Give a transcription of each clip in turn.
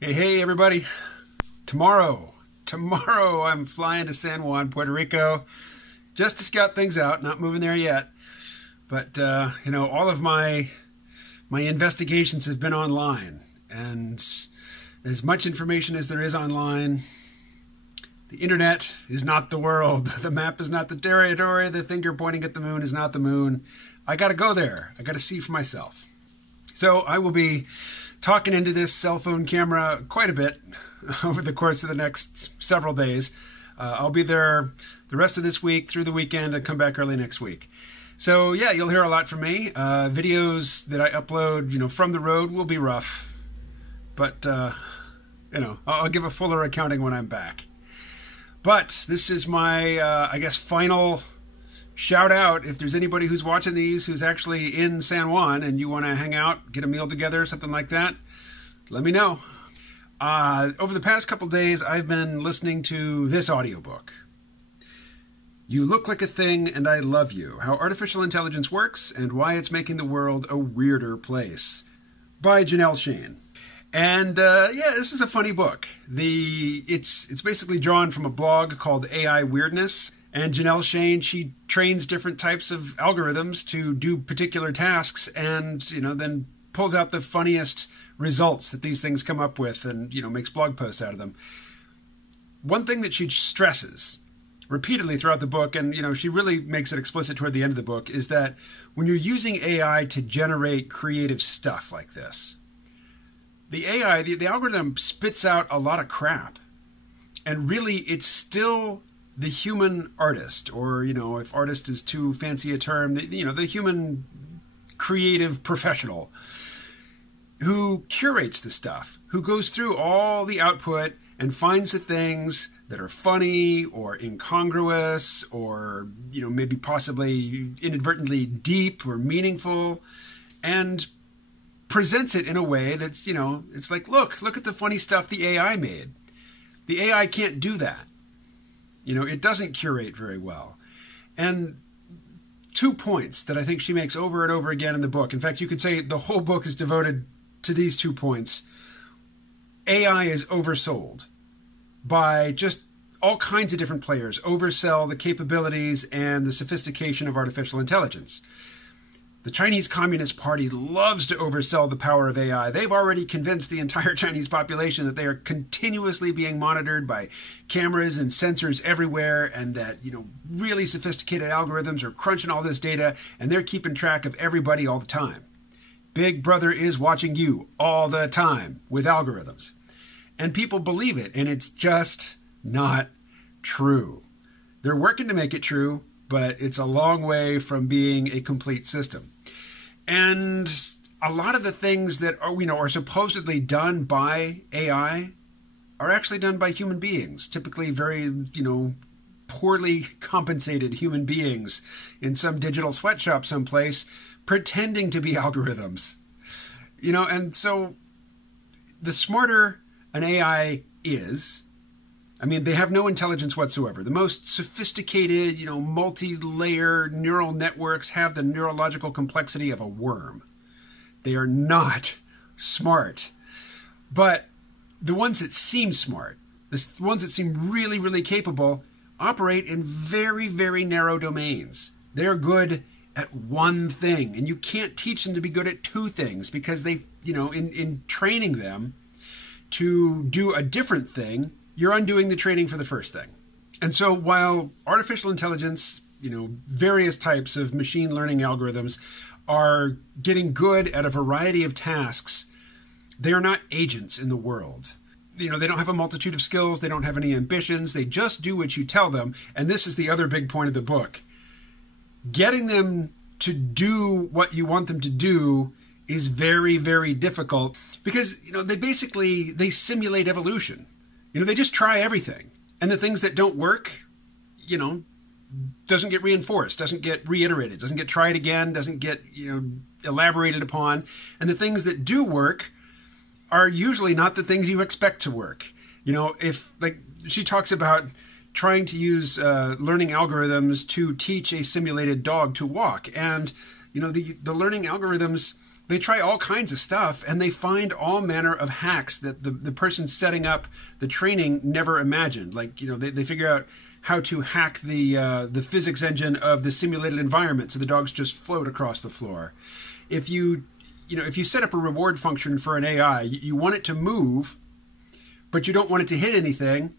Hey, everybody. Tomorrow I'm flying to San Juan, Puerto Rico, just to scout things out. Not moving there yet. But, all of my investigations have been online. And as much information as there is online, the internet is not the world. The map is not the territory. The finger pointing at the moon is not the moon. I got to go there. I got to see for myself. So I will be talking into this cell phone camera quite a bit over the course of the next several days. I'll be there the rest of this week through the weekend and come back early next week. So yeah, you'll hear a lot from me. Videos that I upload, from the road will be rough, but I'll give a fuller accounting when I'm back. But this is my, final shout out. If there's anybody who's watching these who's actually in San Juan and you want to hang out, get a meal together, something like that, let me know. Over the past couple days, I've been listening to this audiobook. You Look Like a Thing and I Love You, How Artificial Intelligence Works and Why It's Making the World a Weirder Place, by Janelle Shane. And this is a funny book. It's basically drawn from a blog called AI Weirdness. And Janelle Shane, she trains different types of algorithms to do particular tasks and, then pulls out the funniest results that these things come up with and, makes blog posts out of them. One thing that she stresses repeatedly throughout the book, and, she really makes it explicit toward the end of the book, is that when you're using AI to generate creative stuff like this, the AI, the algorithm spits out a lot of crap. And really, it's still the human artist, or, if artist is too fancy a term, the human creative professional who curates the stuff, who goes through all the output and finds the things that are funny or incongruous or, maybe possibly inadvertently deep or meaningful, and presents it in a way that's, it's like, look at the funny stuff the AI made. The AI can't do that. It doesn't curate very well. And 2 points that I think she makes over and over again in the book. In fact, you could say the whole book is devoted to these 2 points. AI is oversold by just all kinds of different players. Oversell the capabilities and the sophistication of artificial intelligence. The Chinese Communist Party loves to oversell the power of AI. They've already convinced the entire Chinese population that they are continuously being monitored by cameras and sensors everywhere, and that, really sophisticated algorithms are crunching all this data, and they're keeping track of everybody all the time. Big Brother is watching you all the time with algorithms. And people believe it, and it's just not true. They're working to make it true, but it's a long way from being a complete system. And a lot of the things that are supposedly done by AI are actually done by human beings, typically very, poorly compensated human beings in some digital sweatshop someplace, pretending to be algorithms. And so the smarter an AI is, they have no intelligence whatsoever. The most sophisticated, multi-layer neural networks have the neurological complexity of a worm. They are not smart. But the ones that seem smart, the ones that seem really, really capable, operate in very, very narrow domains. They're good at one thing. And you can't teach them to be good at 2 things because they, in training them to do a different thing, you're undoing the training for the first thing. And so while artificial intelligence, various types of machine learning algorithms are getting good at a variety of tasks, they are not agents in the world. They don't have a multitude of skills. They don't have any ambitions. They just do what you tell them. And this is the other big point of the book. Getting them to do what you want them to do is very, very difficult because, they simulate evolution. They just try everything. And the things that don't work, doesn't get reinforced, doesn't get reiterated, doesn't get tried again, doesn't get, elaborated upon. And the things that do work are usually not the things you expect to work. If, she talks about trying to use learning algorithms to teach a simulated dog to walk. And, the learning algorithms They try all kinds of stuff, and they find all manner of hacks that the person setting up the training never imagined. Like, they figure out how to hack the physics engine of the simulated environment so the dogs just float across the floor. If you set up a reward function for an AI, you want it to move, but you don't want it to hit anything.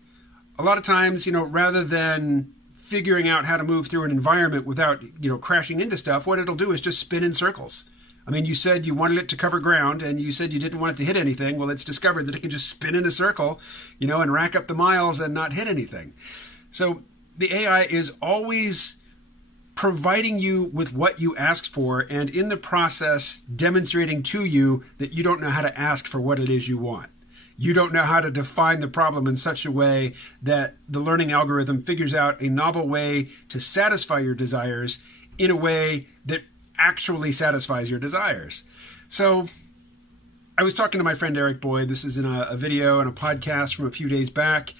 A lot of times, rather than figuring out how to move through an environment without, crashing into stuff, what it'll do is just spin in circles. I mean, you said you wanted it to cover ground, and you said you didn't want it to hit anything. Well, it's discovered that it can just spin in a circle, and rack up the miles and not hit anything. So the AI is always providing you with what you asked for, and in the process demonstrating to you that you don't know how to ask for what it is you want. You don't know how to define the problem in such a way that the learning algorithm figures out a novel way to satisfy your desires in a way that actually satisfies your desires. So I was talking to my friend Eric Boyd. This is in a video and a podcast from a few days back.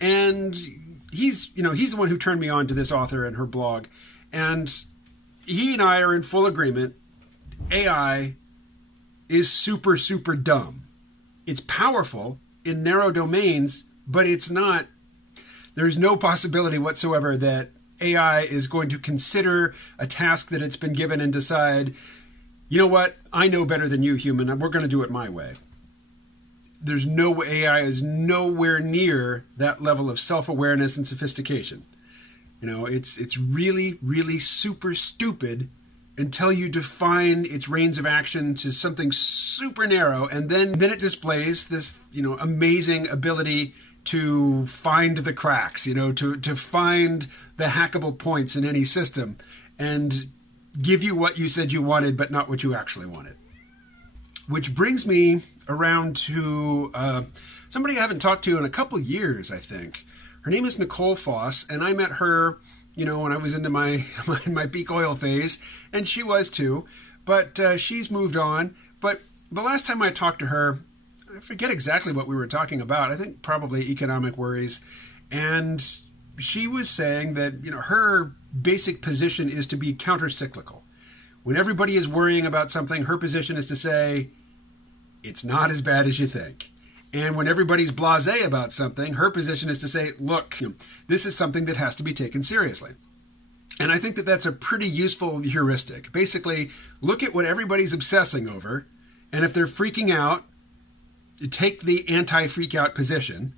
And he's the one who turned me on to this author and her blog. And he and I are in full agreement. AI is super, super dumb. It's powerful in narrow domains, but it's not. There's no possibility whatsoever that AI is going to consider a task that it's been given and decide, you know what, I know better than you, human, and we're going to do it my way. There's no AI is nowhere near that level of self-awareness and sophistication. It's really, really super stupid until you define its range of action to something super narrow, and then it displays this, amazing ability to find the cracks, to find the hackable points in any system and give you what you said you wanted, but not what you actually wanted. Which brings me around to somebody I haven't talked to in a couple years, I think. Her name is Nicole Foss, and I met her, when I was into my peak oil phase, and she was too, but she's moved on. But the last time I talked to her, I forget exactly what we were talking about. I think probably economic worries. And she was saying that, her basic position is to be counter-cyclical. When everybody is worrying about something, her position is to say, it's not as bad as you think. And when everybody's blasé about something, her position is to say, look, this is something that has to be taken seriously. And I think that that's a pretty useful heuristic. Basically, look at what everybody's obsessing over, and if they're freaking out, take the anti-freak out position.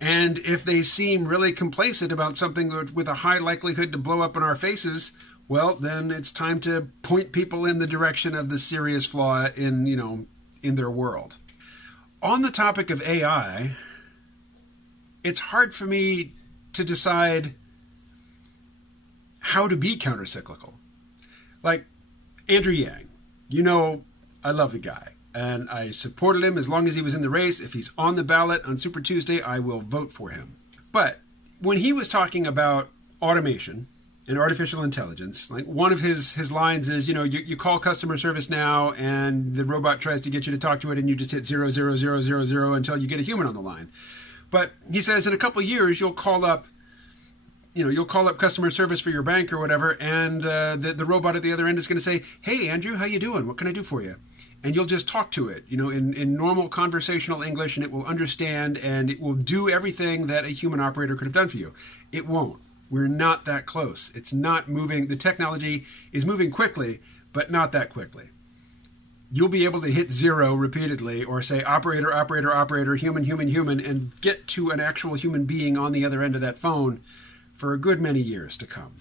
And if they seem really complacent about something with a high likelihood to blow up in our faces, well, then it's time to point people in the direction of the serious flaw in their world. On the topic of AI, it's hard for me to decide how to be countercyclical. Like Andrew Yang, I love the guy, and I supported him as long as he was in the race. If he's on the ballot on Super Tuesday, I will vote for him. But when he was talking about automation and artificial intelligence, like one of his lines is, you call customer service now and the robot tries to get you to talk to it and you just hit 00000 until you get a human on the line. But he says in a couple of years, you'll call up customer service for your bank or whatever, and the robot at the other end is going to say, hey, Andrew, how you doing? What can I do for you? And you'll just talk to it, in normal conversational English, and it will understand and it will do everything that a human operator could have done for you. It won't. We're not that close. It's not moving. The technology is moving quickly, but not that quickly. You'll be able to hit 0 repeatedly or say operator, operator, operator, human, human, human, and get to an actual human being on the other end of that phone for a good many years to come.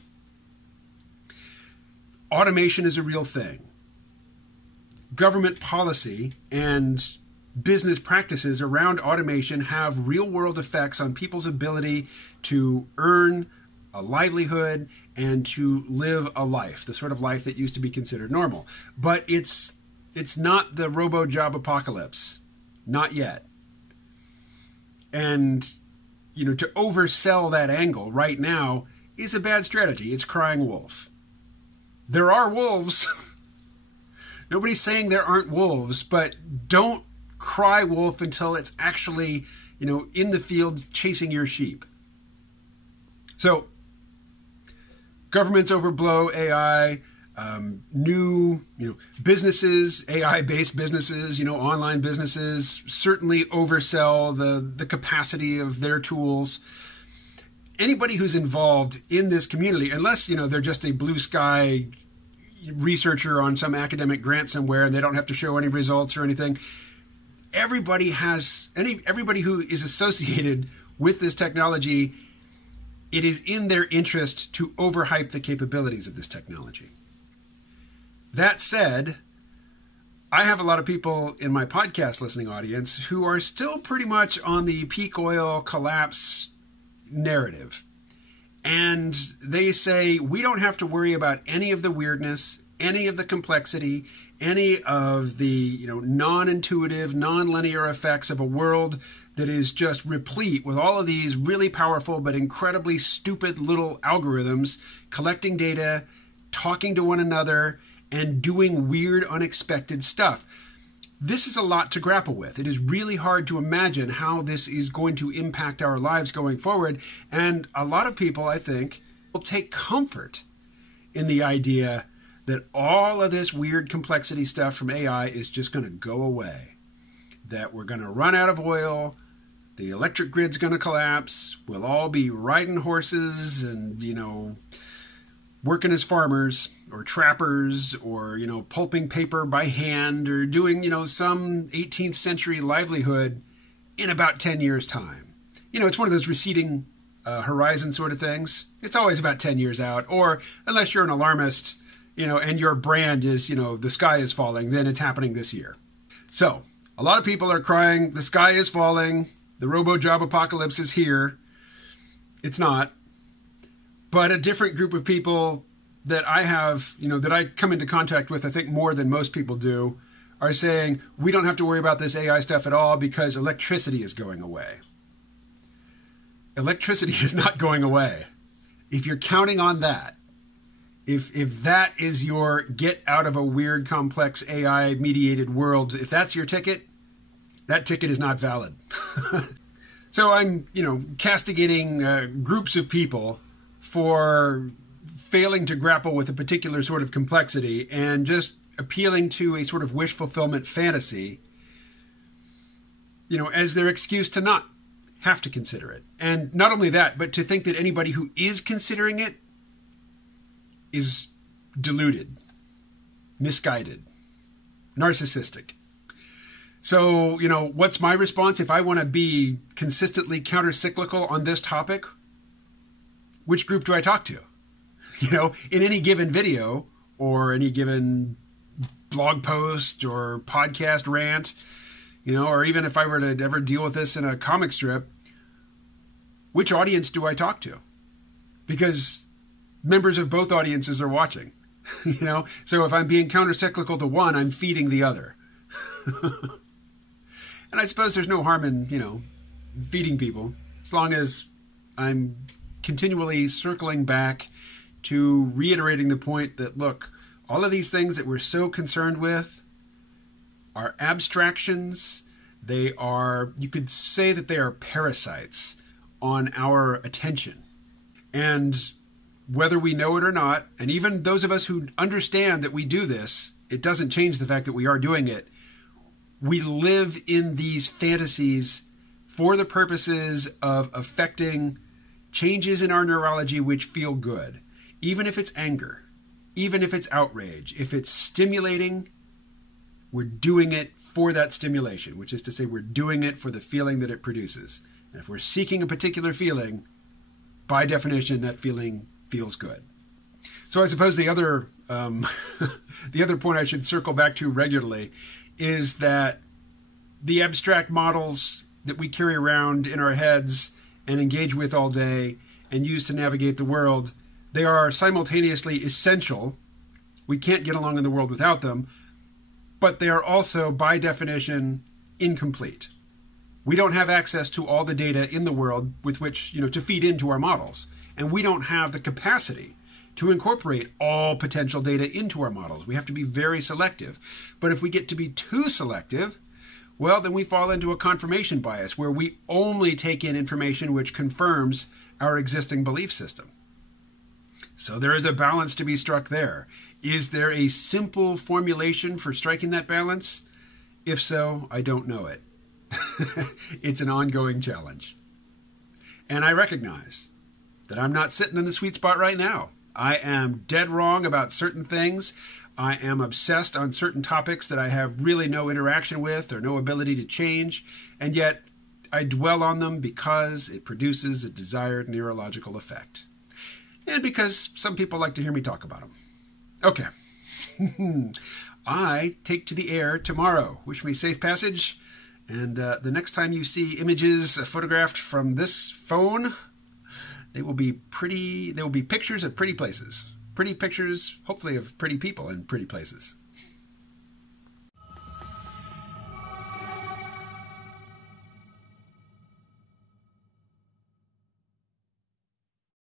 Automation is a real thing. Government policy and business practices around automation have real-world effects on people's ability to earn a livelihood and to live a life, the sort of life that used to be considered normal. But it's not the robo-job apocalypse. Not yet. And, to oversell that angle right now is a bad strategy. It's crying wolf. There are wolves. Nobody's saying there aren't wolves, but don't cry wolf until it's actually, in the field chasing your sheep. So, governments overblow AI. new, businesses, AI-based businesses, online businesses certainly oversell the capacity of their tools. Anybody who's involved in this community, unless, they're just a blue sky researcher on some academic grant somewhere and they don't have to show any results or anything, everybody who is associated with this technology, it is in their interest to overhype the capabilities of this technology. That said, I have a lot of people in my podcast listening audience who are still pretty much on the peak oil collapse narrative. And they say, we don't have to worry about any of the weirdness, any of the complexity, any of the non-intuitive, non-linear effects of a world that is just replete with all of these really powerful but incredibly stupid little algorithms collecting data, talking to one another, and doing weird, unexpected stuff. This is a lot to grapple with. It is really hard to imagine how this is going to impact our lives going forward. And a lot of people, I think, will take comfort in the idea that all of this weird complexity stuff from AI is just going to go away. That we're going to run out of oil, the electric grid's going to collapse, we'll all be riding horses and, working as farmers or trappers or, pulping paper by hand or doing, some 18th century livelihood in about 10 years' time. It's one of those receding horizon sort of things. It's always about 10 years out. Or unless you're an alarmist, and your brand is, the sky is falling, then it's happening this year. So a lot of people are crying, the sky is falling, the robo-job apocalypse is here. It's not. But a different group of people that I have, that I come into contact with, I think more than most people do, are saying, we don't have to worry about this AI stuff at all because electricity is going away. Electricity is not going away. If you're counting on that, if that is your get out of a weird, complex AI-mediated world, if that's your ticket, that ticket is not valid. So I'm, castigating groups of people for failing to grapple with a particular sort of complexity and just appealing to a sort of wish fulfillment fantasy, as their excuse to not have to consider it. And not only that, but to think that anybody who is considering it is deluded, misguided, narcissistic. So, what's my response if I want to be consistently counter-cyclical on this topic? Which group do I talk to? In any given video or any given blog post or podcast rant, or even if I were to ever deal with this in a comic strip, which audience do I talk to? Because members of both audiences are watching, So if I'm being counter-cyclical to one, I'm feeding the other. And I suppose there's no harm in, feeding people, as long as I'm continually circling back to reiterating the point that, look, all of these things that we're so concerned with are abstractions. They are, you could say that they are parasites on our attention. And whether we know it or not, and even those of us who understand that we do this, it doesn't change the fact that we are doing it. We live in these fantasies for the purposes of affecting changes in our neurology which feel good. Even if it's anger, even if it's outrage, if it's stimulating, we're doing it for that stimulation, which is to say we're doing it for the feeling that it produces. And if we're seeking a particular feeling, by definition, that feeling feels good. So I suppose the other the other point I should circle back to regularly is that the abstract models that we carry around in our heads and engage with all day and use to navigate the world, they are simultaneously essential. We can't get along in the world without them, but they are also, by definition, incomplete. We don't have access to all the data in the world with which, to feed into our models. And we don't have the capacity to incorporate all potential data into our models. We have to be very selective. But if we get to be too selective, well, then we fall into a confirmation bias where we only take in information which confirms our existing belief system. So there is a balance to be struck there. Is there a simple formulation for striking that balance? If so, I don't know it. It's an ongoing challenge. And I recognize that I'm not sitting in the sweet spot right now. I am dead wrong about certain things. I am obsessed on certain topics that I have really no interaction with or no ability to change. And yet I dwell on them because it produces a desired neurological effect. And because some people like to hear me talk about them. Okay. I take to the air tomorrow. Wish me safe passage. And the next time you see images photographed from this phone, they will be pictures of pretty places. Pretty pictures, hopefully, of pretty people in pretty places.